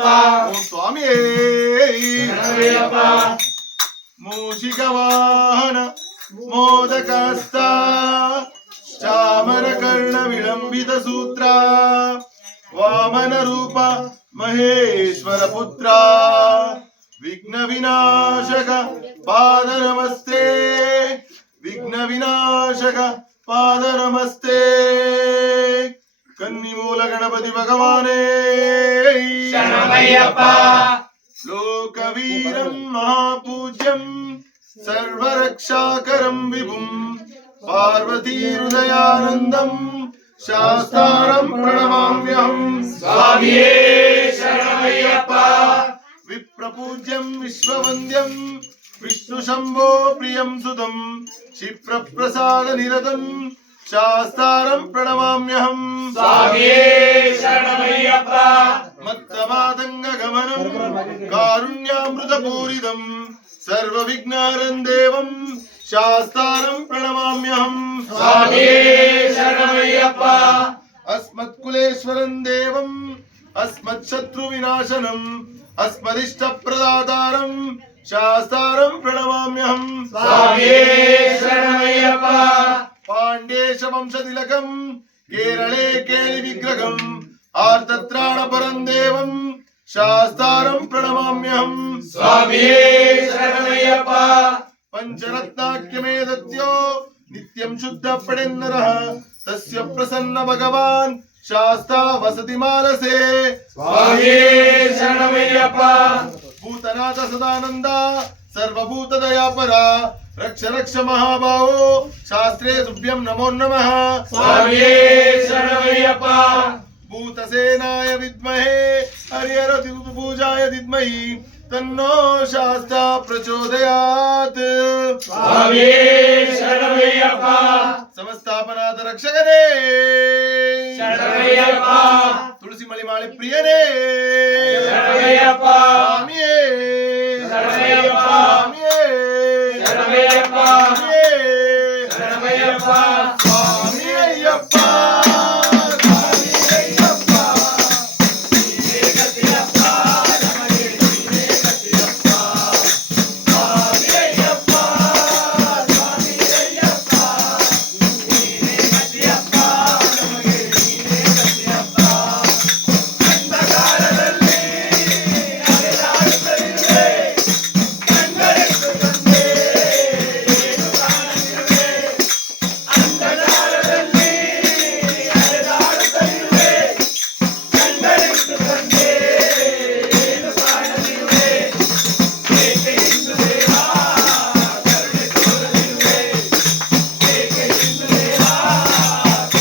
ಓಂ ಸ್ವಾಮಿಯೇ ಮೂಷಿಕ ವಾಹನ ಮೋದಕಸ್ತ ಚಾಮರ ಕರ್ಣ ವಿಳಂಬಿತ ಸೂತ್ರ ವಾಮನ ರೂಪ ಮಹೇಶ್ವರ ಪುತ್ರ ವಿಘ್ನ ವಿನಾಶಕ ಪಾದ ನಮಸ್ತೆ ವಿಘ್ನ ವಿನಾಶಕ ಪಾದ ನಮಸ್ತೆ ಕನ್ನಿಮೂಲ ಗಣಪತಿ ಭಗವಾನೇ ಶರಣಮಯ್ಯಪ್ಪ ಲೋಕವೀರಂ ಮಹಾಪೂಜ್ಯಂ ಸರ್ವರಕ್ಷಾಕರಂ ವಿಭುಂ ಪಾರ್ವತೀ ಹೃದಯಾನಂದಂ ಶಾಸ್ತಾರಂ ಪ್ರಣಮಾಮ್ಯಹಂ ಸ್ವಾಮಿಯೇ ಶರಣಮಯ್ಯಪ್ಪ ವಿಪ್ರಪೂಜ್ಯಂ ವಿಶ್ವವಂದ್ಯಂ ವಿಷ್ಣು ಶಂಭೋ ಪ್ರಿಯಂ ಸುತಂ ಕ್ಷಿಪ್ರಪ್ರಸಾದ ನಿರತಂ ಶಾಸ್ತಾರಂ ಪ್ರಣಮಾಮ್ಯಹಂ ಸ್ವಾಮಿಯೇ ಶರಣಮಯ್ಯಪ್ಪ ಮತ್ತಮಾತಂಗ ಗಮನಂ ಕಾರುಣ್ಯಾಮೃತ ಪೂರಿತಂ ಸರ್ವ ವಿಘ್ನಾರಂ ದೇವಂ ಶಾಸ್ತಾರಂ ಪ್ರಣಮಾಮ್ಯಹಂ ಸ್ವಾಮಿಯೇ ಶರಣಮಯ್ಯಪ್ಪ ಅಸ್ಮತ್ಕುಲೇಶ್ವರಂ ದೇವಂ ಅಸ್ಮತ್ ಶತ್ರು ವಿನಾಶನಂ ಅಸ್ಮದಿಷ್ಟ ಪ್ರದಾತಾರಂ ಶಾಸ್ತಾರಂ ಪ್ರಣಮಾಮ್ಯಹಂ ಸ್ವಾಮಿಯೇ ಶರಣಮಯ್ಯಪ್ಪ ಪಾಂಡೇಶ ವಂಶತಿಲಕಂ ಕೇರಳೇ ಕೇಳಿ ವಿಗ್ರಹಂ ಆರ್ತತ್ರಾಣ ಪರಂ ದೇವಂ ಶಾಸ್ತಾರಂ ಪ್ರಣಮಾಮ್ಯಹಂ ಸ್ವಾಮಿಯೇ ಶರಣಮಯ್ಯಪ್ಪ ಪಂಚರತ್ನಾಖ್ಯಮೇದತ್ಯೋ ನಿತ್ಯಂ ಶುದ್ಧ ಪಡೆನ್ನರಃ ತಸ್ಯ ಪ್ರಸನ್ನ ಭಗವಾನ್ ಶಾಸ್ತಾ ವಸತಿ ಮಾನಸೇ ಸ್ವಾಮಿಯೇ ಶರಣಮಯ್ಯಪ್ಪ ಭೂತನಾಥ ಸದಾನಂದ ಸರ್ವಭೂತ ದಯಾಪರ ರಕ್ಷ ರಕ್ಷ ಮಹಾಭಾವೋ ಶಾಸ್ತ್ರೇ ತುಭ್ಯಂ ನಮೋ ನಮಃ ಸ್ವಾಮಿಯೇ ಶರಣಮಯ್ಯಪ್ಪ ಭೂತಸೇನಾಯ ವಿದ್ಮಹೇ ಹರಿಹರ ಪೂಜಾಯ ಧಿದ್ಮಹಿ ತನ್ನೋ ಶಾಸ್ತಾ ಪ್ರಚೋದಯಾತ್ ಸ್ವಾಮಿಯೇ ಶರಣಮಯ್ಯಪ್ಪ ಸಮಸ್ತಾಪನಾಥ ರಕ್ಷಕನೇ ಶರಣಮಯ್ಯಪ್ಪ ತುಳಸಿ ಮಳಿಮಾಳೆ ಪ್ರಿಯನೇ ಶರಣಮಯ್ಯಪ್ಪ ಸ್ವಾಮಿಯೇ ಶರಣಮಯ್ಯಪ್ಪ ಸ್ವಾಮಿಯೇ ಶರಣಮಯ್ಯಪ್ಪ ಸ್ವಾಮಿಯೇ ಶರಣಮಯ್ಯಪ್ಪ